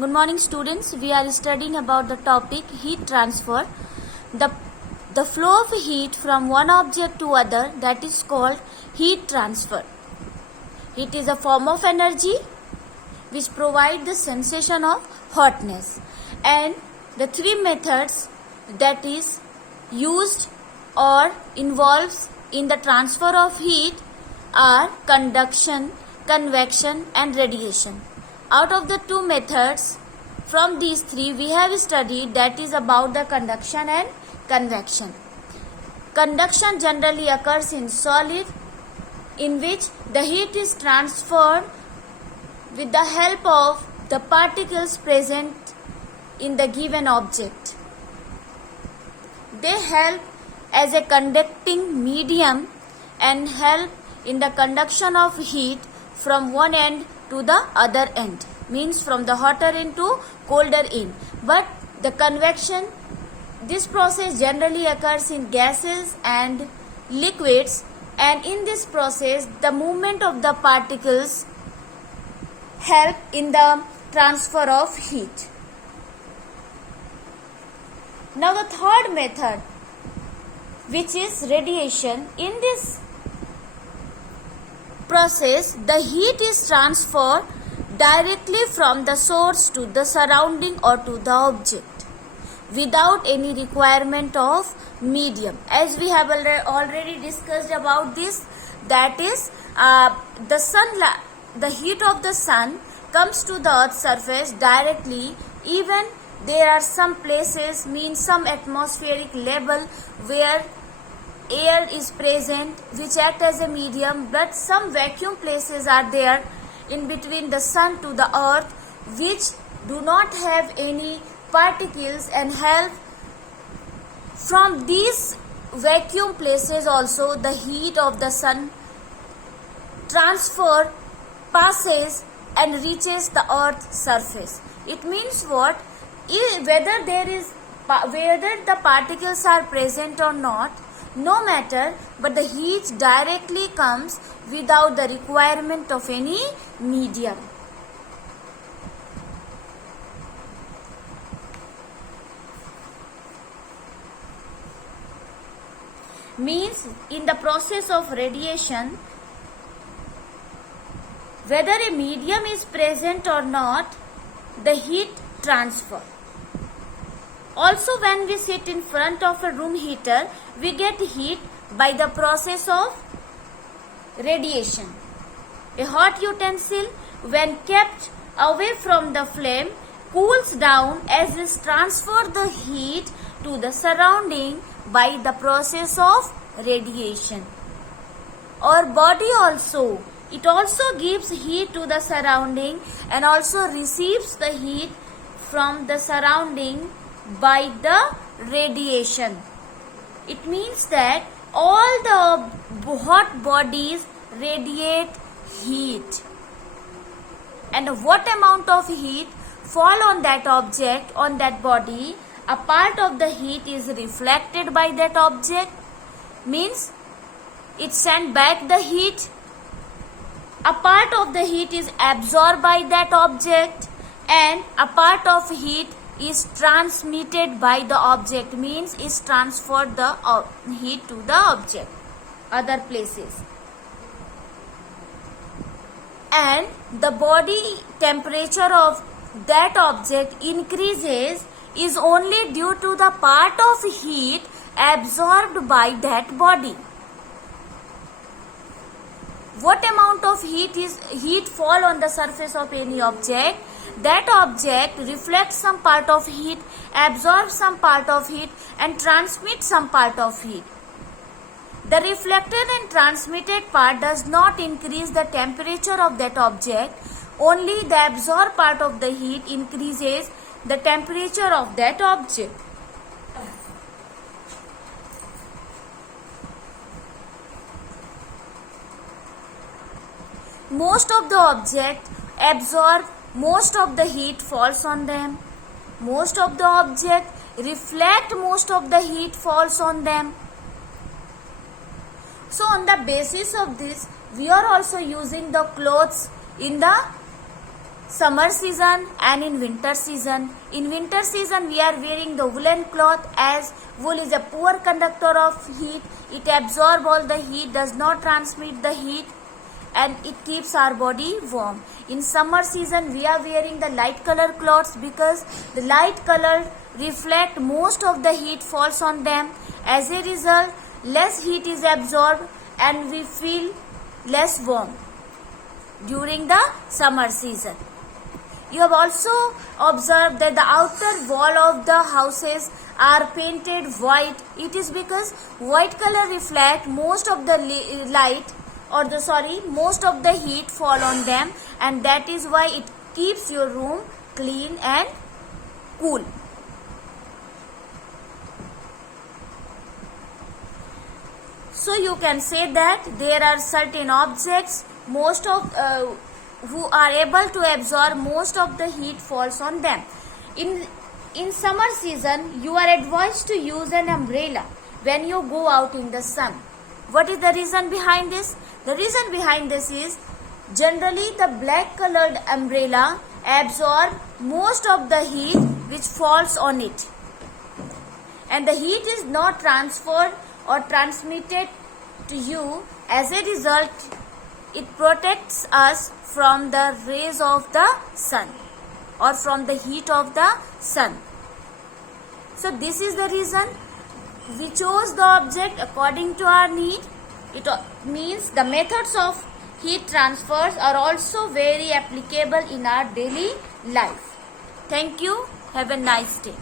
Good morning, students. We are studying about the topic heat transfer. The flow of heat from one object to other, that is called heat transfer. It is a form of energy which provides the sensation of hotness. And the three methods that is used or involves in the transfer of heat are conduction, convection and radiation. Out of the two methods, from these three we have studied that is about the conduction and convection. Conduction generally occurs in solid, in which the heat is transferred with the help of the particles present in the given object. They help as a conducting medium and help in the conduction of heat from one end to the other end, means from the hotter end to colder end. But the convection, this process generally occurs in gases and liquids, and in this process the movement of the particles help in the transfer of heat. Now the third method, which is radiation, in this process the heat is transferred directly from the source to the surrounding or to the object without any requirement of medium. As we have already discussed about this, that is the heat of the sun comes to the earth's surface directly. Even there are some places, means some atmospheric level where air is present which act as a medium, but some vacuum places are there in between the sun to the earth which do not have any particles, and help from these vacuum places also the heat of the sun transfer passes and reaches the earth's surface. It means what? Whether the particles are present or not, no matter, but the heat directly comes without the requirement of any medium. Means in the process of radiation, whether a medium is present or not, the heat transfer. Also, when we sit in front of a room heater, we get heat by the process of radiation. A hot utensil, when kept away from the flame, cools down as it transfers the heat to the surrounding by the process of radiation. Our body also, it also gives heat to the surrounding and also receives the heat from the surrounding by the radiation. It means that all the hot bodies radiate heat, and what amount of heat fall on that object, on that body, a part of the heat is reflected by that object, means it sends back the heat. A part of the heat is absorbed by that object, and a part of heat is transmitted by the object, means is transferred the heat to the object, other places. And the body temperature of that object increases is only due to the part of heat absorbed by that body. What amount of heat fall on the surface of any object, that object reflects some part of heat, absorbs some part of heat and transmits some part of heat. The reflected and transmitted part does not increase the temperature of that object, only the absorbed part of the heat increases the temperature of that object. Most of the objects absorb most of the heat falls on them. Most of the objects reflect most of the heat falls on them. So on the basis of this, we are also using the clothes in the summer season and in winter season. In winter season we are wearing the woolen cloth, as wool is a poor conductor of heat. It absorbs all the heat, does not transmit the heat, and it keeps our body warm. In summer season we are wearing the light color clothes because the light color reflect most of the heat falls on them. As a result, less heat is absorbed and we feel less warm during the summer season. You have also observed that the outer wall of the houses are painted white. It is because white color reflect most of the most of the heat fall on them, and that is why it keeps your room clean and cool. So you can say that there are certain objects who are able to absorb most of the heat falls on them. In summer season, you are advised to use an umbrella when you go out in the sun. What is the reason behind this? The reason behind this is generally the black colored umbrella absorb most of the heat which falls on it, and the heat is not transferred or transmitted to you. As a result, it protects us from the rays of the sun or from the heat of the sun. So this is the reason we chose the object according to our need. It means the methods of heat transfers are also very applicable in our daily life. Thank you. Have a nice day.